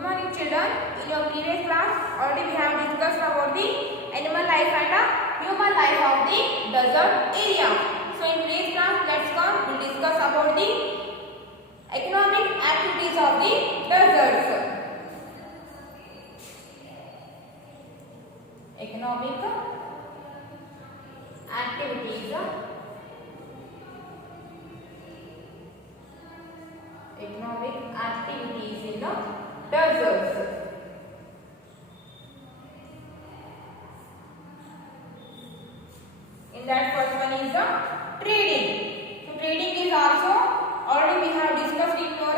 Good morning children. In your previous class already we have discussed about the animal life and human life of the desert area. So in today's class we'll discuss about the economic activities of the deserts. Economic activities in the deserts. In that first one is the trading. So trading is also already we have discussed in your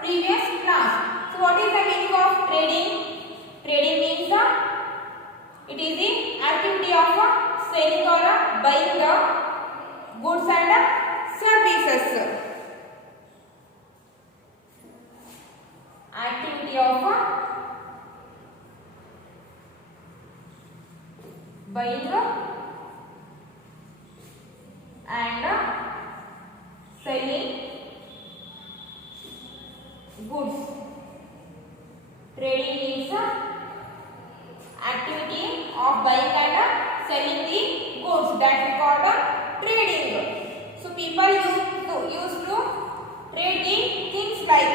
previous class. So what is the meaning of trading? Trading means it is the activity of selling or buying the goods and services. Activity of buying and selling goods. Trading means activity of buying and selling the goods, that we call trading. So people used to trade the things like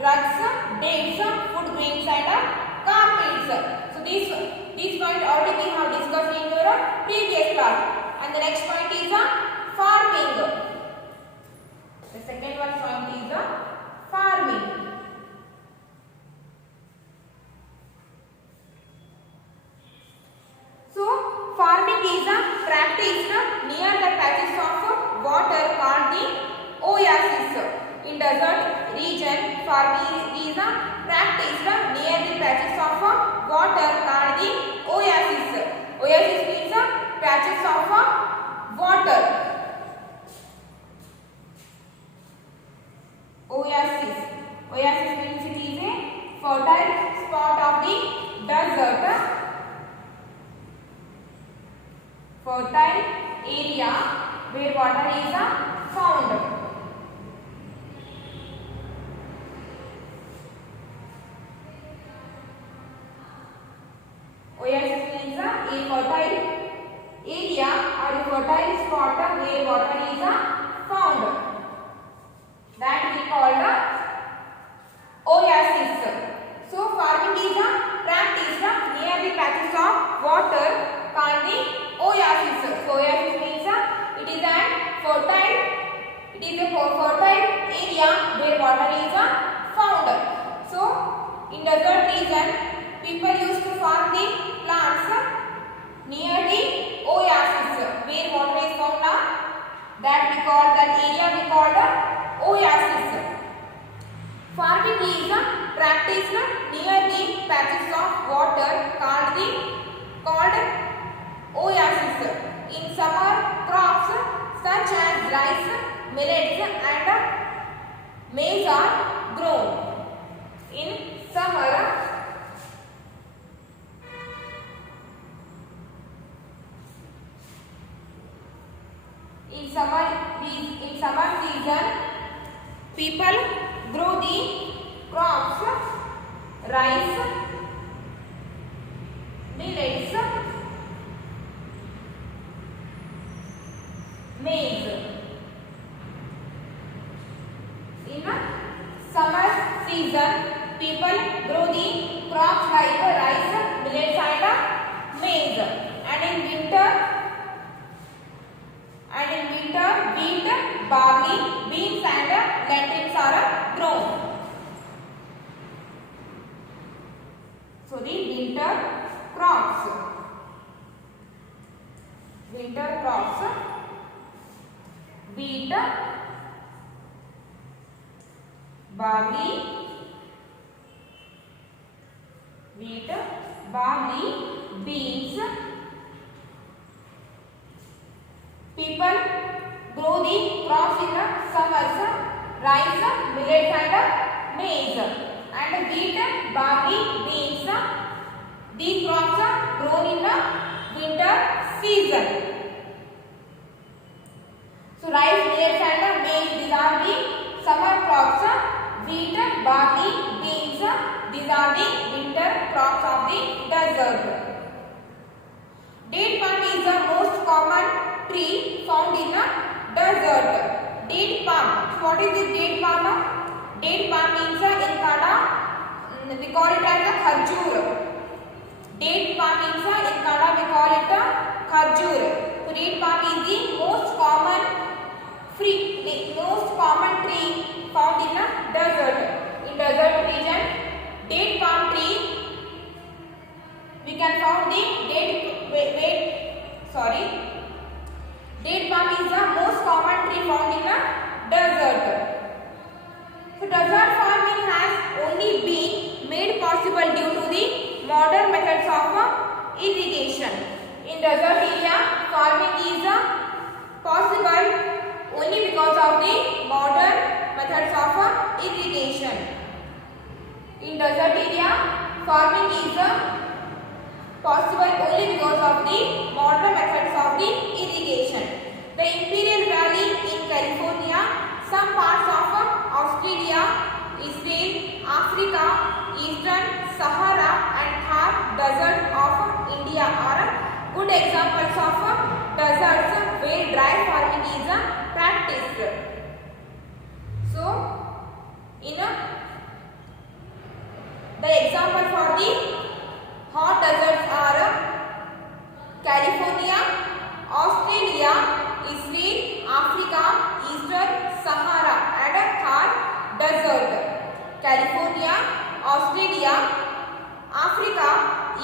drugs, dates, food grains and carpets. So this point already we have discussed in your previous class. And the next point is farming. The second one point is farming. So farming is practiced near the patches of water called the oasis. In desert region, farming is practiced near the patches of water called the oasis. Oasis means patches of water. Oasis. Oasis means it is a fertile spot of the desert. Fertile area where water is found. Oasis means a fertile area or a fertile spot where water is found. That we call oasis. So farming is practiced near the patches of water called the oasis. So oasis means it is a fertile area where water is found. So in desert region, people used to farm the plants near the oasis where water is found. That area we called oasis. Farming is practiced near the patches of water called oasis. In summer, crops such as rice, millets and maize are grown. In summer, in summer season, people grow the crops rice, millets, maize. In summer season, people grow the crops like rice, millets and maize. And in winter, wheat, barley, beans and lentils are grown. So the winter crops, wheat, barley, beans. People grow the crops in the summers, rice, millets and maize. And wheat, barley, beans, the crops are grown in the winter season. So rice, millets and maize, these are the summer crops. Wheat, barley, beans, these Date palm means in Kannada we call it as a kharjur. Date palm means in Kannada we call it a kharjur. So date palm is the most common tree found in a desert. In desert region, date palm tree we can found the date palm is the most common tree found in a desert. So desert farming has only been made possible due to the modern methods of irrigation. In desert area, farming is possible only because of the modern methods of irrigation. In desert area, farming is possible only because of the modern methods of the irrigation. The Imperial Valley in California, some parts of Australia, Israel, Africa, Eastern Sahara and Thar Desert of India are good examples of deserts where dry farming is practiced. So, the example for the hot deserts are California, Australia, Israel, Africa, Eastern Sahara and Thar Desert. California, Australia, Africa,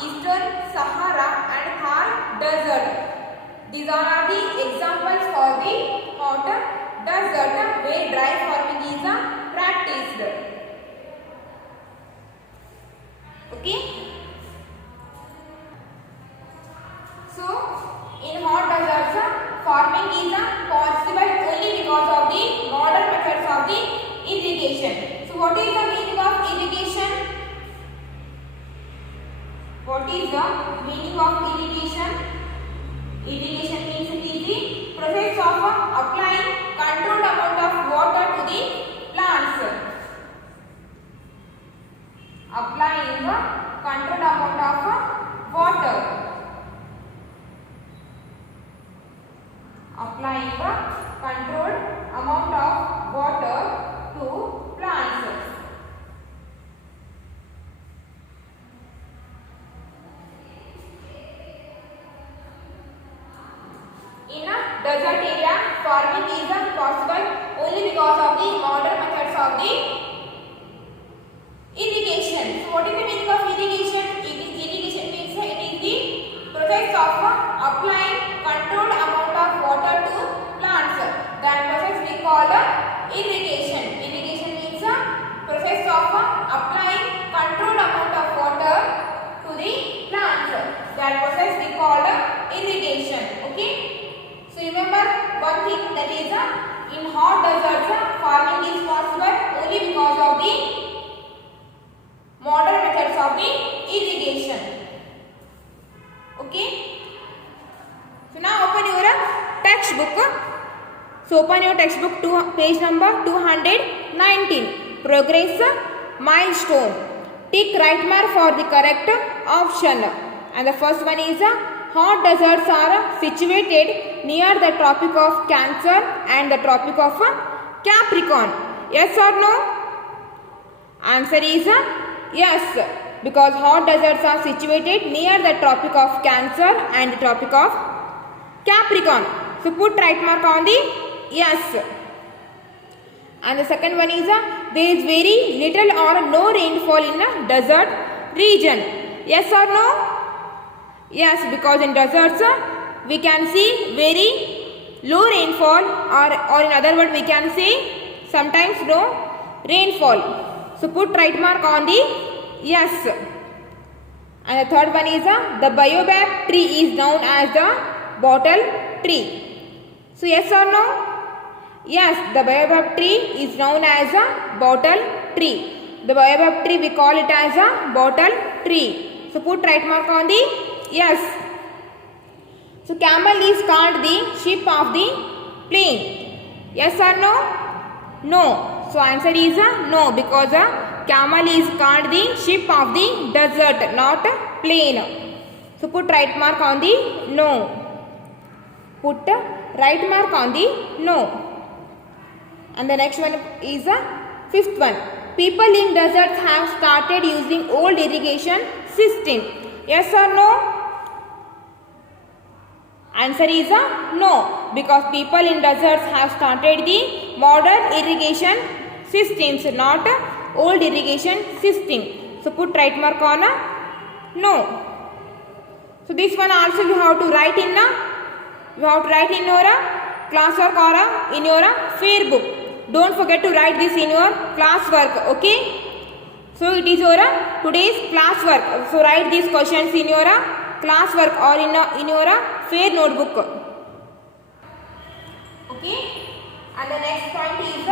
Eastern Sahara and Thar Desert. These are the examples for the hot desert where dry farming is practiced. Okay. So, in hot deserts, farming is possible only because of the modern methods of the irrigation. So, what is the meaning of irrigation? What is the meaning of irrigation? Irrigation means it is the process of applying controlled amount of water to the plants. Applying controlled amount of water. Applying controlled amount of water to plants. In a desert area, farming is possible only because of the modern methods of the irrigation. So, what is the meaning of irrigation? Irrigation means it is the process of applying controlled amount of water to plants. That process we call irrigation. Irrigation means process of applying controlled amount of water to the plants. That process we call irrigation. Okay. So remember one thing, that is in hot deserts farming is possible only because of the modern methods of the irrigation. Okay. So now open your textbook. So open your textbook to page number 219. Progress milestone. Tick right mark for the correct option. And the first one is hot deserts are situated near the Tropic of Cancer and the Tropic of Capricorn. Yes or no? Answer is yes, because hot deserts are situated near the Tropic of Cancer and the Tropic of Capricorn. So put right mark on the yes. And the second one is there is very little or no rainfall in a desert region. Yes or no? Yes, because in deserts we can see very low rainfall, or in other words we can say sometimes no rainfall. So put right mark on the yes. And the third one is the baobab tree is known as the bottle tree. So yes or no? Yes, the baobab tree is known as a bottle tree. The baobab tree we call it as a bottle tree. So put right mark on the yes. So camel is called the sheep of the plain. Yes or no? No. So answer is no, because camel is called the sheep of the desert, not plain. So put right mark on the no. Put right mark on the no. And the next one is Fifth one, people in deserts have started using old irrigation system. Yes or no? Answer is a no, because people in deserts have started the modern irrigation systems, not old irrigation system. So put right mark on a no. So this one also you have to write in your classwork or in your fair book. Don't forget to write this in your classwork. Okay. So it is your today's classwork. So write these questions in your classwork or in your fair notebook. Okay. And the next point is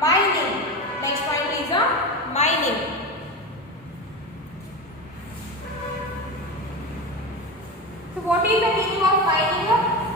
mining. Next point is mining. So what is the meaning of mining?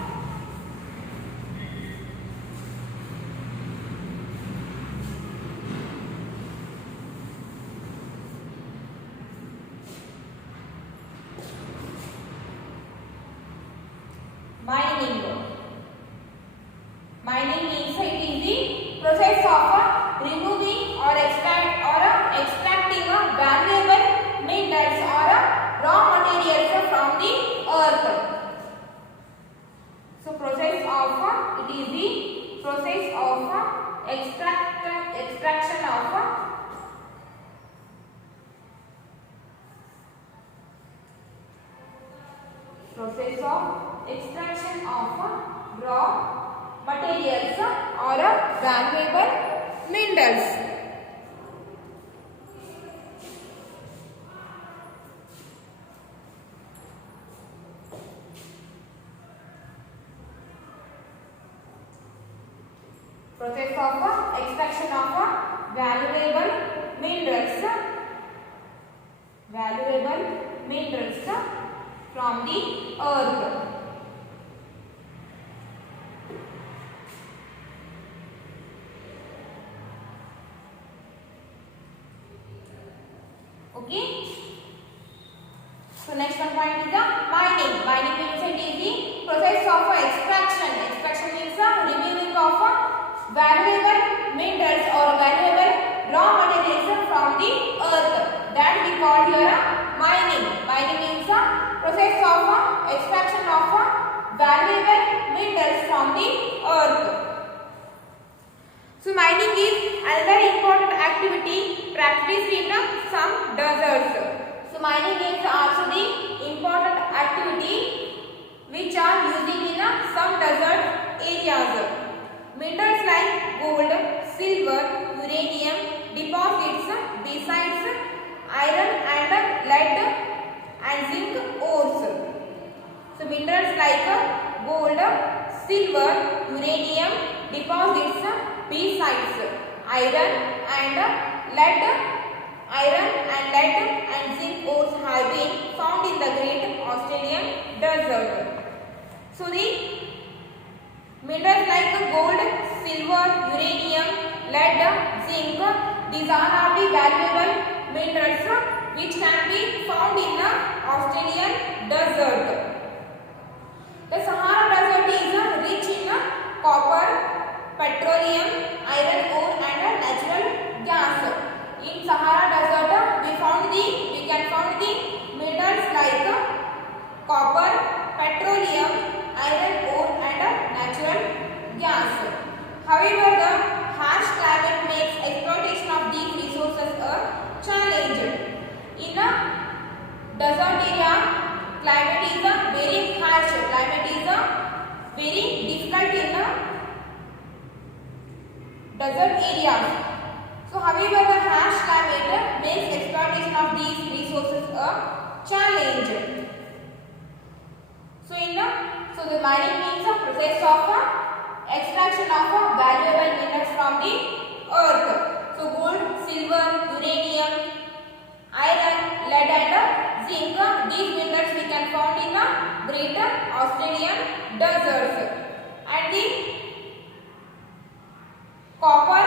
Mining means it is the process of removing or extracting valuable minerals or raw materials from the earth. So it is the process of extraction of raw materials or valuable minerals. Process of extraction of valuable minerals from the earth. Okay. So next one point is mining. Mining means it is the process of extraction. Extraction means removing of valuable minerals or valuable raw materials from the earth. That we call here mining. Mining means process of extraction of valuable minerals from the earth. So mining is another important activity practiced in some deserts. So mining is also the important activity which are using in some desert areas. Minerals like gold, silver, uranium deposits besides iron and lead and zinc ores. So minerals like gold, silver, uranium deposits besides iron and lead and zinc ores have been found in the Great Australian Desert. So the minerals like gold, silver, uranium, lead, zinc, these are the valuable minerals which can be found in the Australian desert. The Sahara Desert is rich in copper, petroleum, iron ore and natural gas. In Sahara Desert we can find the minerals like copper, petroleum, iron ore and natural gas. However, the harsh climate makes exploitation of these resources a challenge. In a desert area, climate is very harsh. Climate is very difficult in desert areas. So, however, the harsh climate makes exploitation of these resources a challenge. So the mining means a process of extraction of valuable minerals from the earth. So gold, silver, uranium, iron, lead and zinc, these minerals we can find in the Great Australian deserts. And the copper,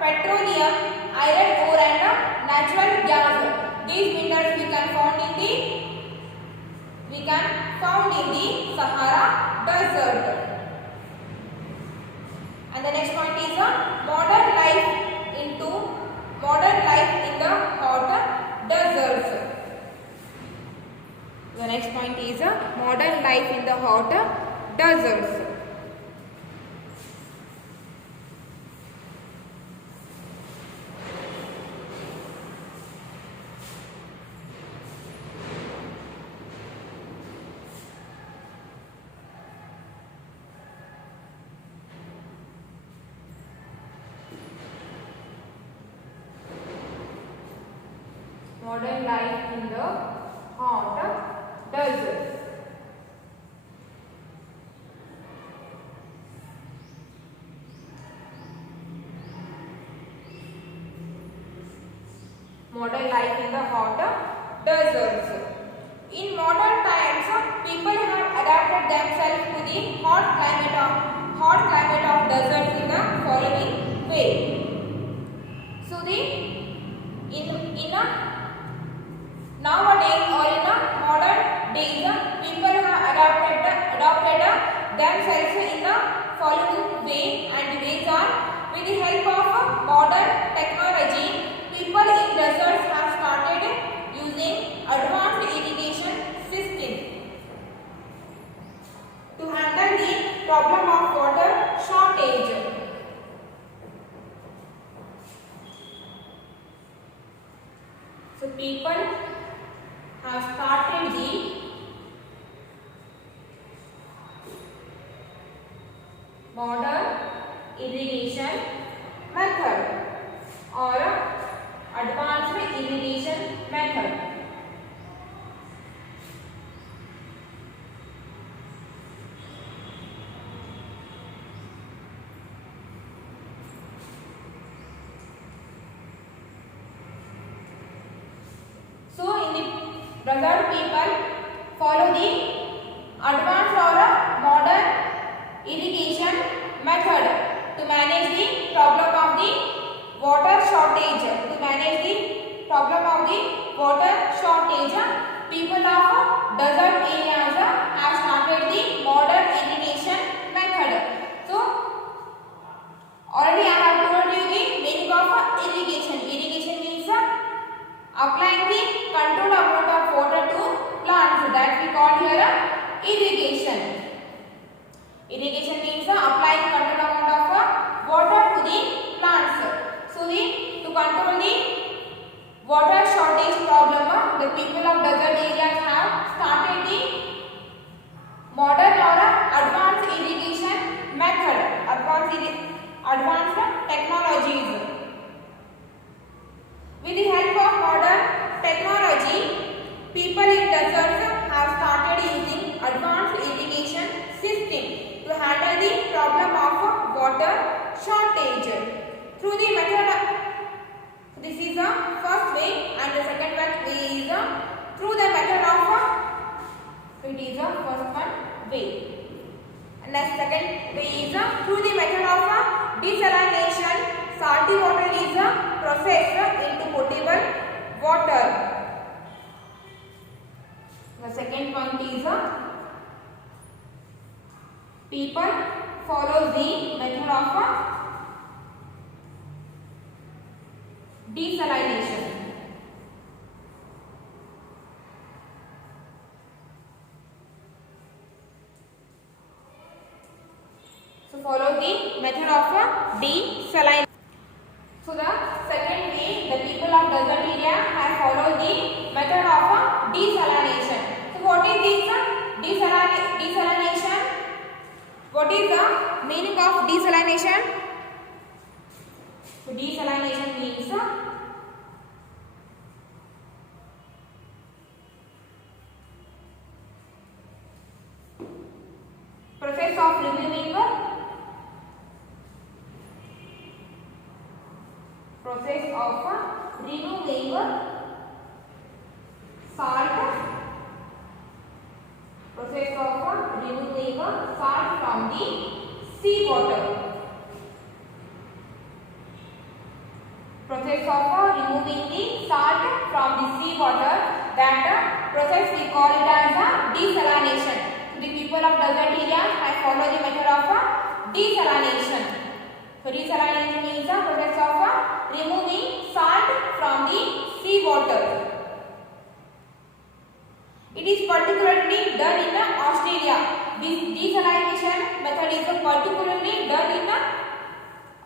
petroleum, iron ore and natural gas, these minerals we can found in the Sahara Desert. And the next point is modern life into next point is modern life in the hot deserts. Modern life in the hot deserts. Modern life in the hot deserts. In modern times, people have adapted themselves to the hot climate of deserts in the following way. So in a nowadays or in a modern days, people have adopted themselves in the following way, and ways are with the help of modern technology. People in deserts have started using advanced irrigation system to handle the problem of water shortage. So people have started the modern irrigation method or advanced irrigation method. So in the desert, people follow the advanced or modern irrigation method to manage the problem of the water shortage. To manage the problem of the water shortage, people of desert areas have started the modern irrigation method. So already I have told you the meaning of irrigation. Irrigation means applying the controlled amount of water to plants, that we call here irrigation. Irrigation means applying controlled amount of water to the plants. So to control the water shortage problem, the people of desert areas have started the modern or advanced irrigation method, advanced technologies. With the help of modern technology, people in deserts have started using advanced irrigation system to handle the problem of water shortage. Through the method, this is the first way, and the second way is through the method of, it is the first one way. And the second way is through the method of desalination. Salty water is processed into potable water. The second point is people follow the method of desalination. So follow the method of desalination. So the second way, the people of desert area have followed the method of desalination. So what is this desalination? What is the meaning of desalination? So desalination means process of removing salt from the sea water. Process of removing the salt from the sea water, that process we call it as desalination. So the people of desert areas have followed the method of desalination. So desalination means the process of removing salt from the sea water. It is particularly particularly done in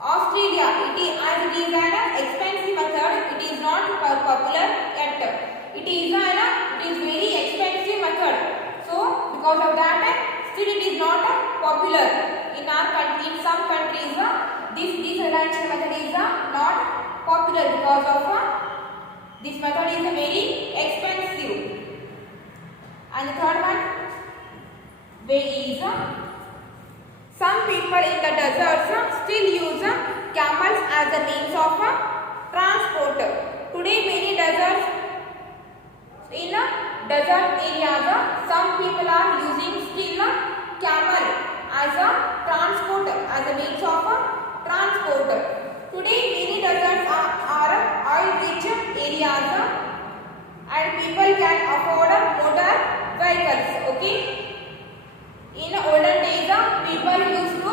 Australia. It is an expensive method. It is not popular yet. It is very expensive method. So because of that, still it is not popular in our country. In some countries, this desalination method is not popular because of this method is very expensive. And the third one way is some people in the deserts still use camels as a means of transport. Today many deserts in desert areas, some people are using still camel as a transport, as a means of transport. Today many deserts are oil-rich areas and people can afford motor vehicles. Okay. In olden days, people used to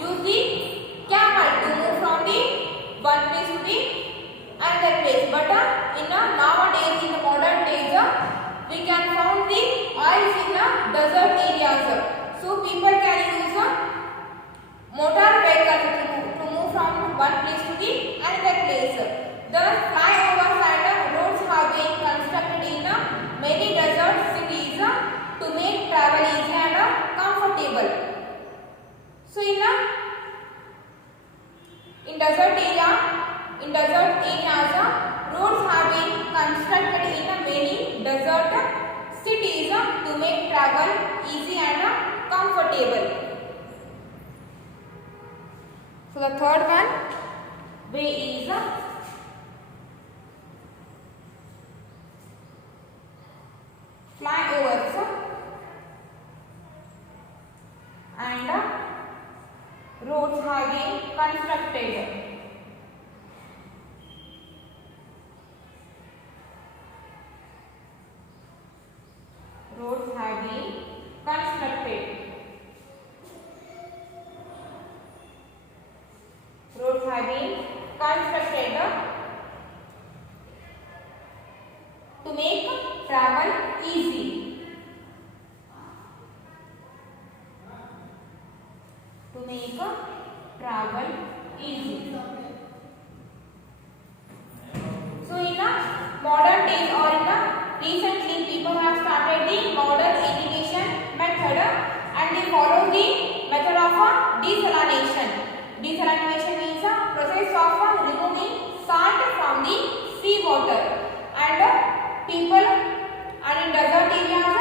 use the camel to move from the one place to the another place. But nowadays, in the modern days, we can find the oils in desert areas. So people can use motor vehicles to move from one place to the another place. The flyovers and roads have been constructed in many desert cities to make travel easy and comfortable. So in desert areas, roads have been constructed in many desert cities to make travel easy and comfortable. So the third one way is flyovers and roads have been constructed. Roads have been constructed. Roads have been constructed to make travel easy. To make travel easy. So in modern days or recently people have started the modern irrigation method and they follow the method of desalination. Desalination means a process of removing salt from the sea water, and people and in desert areas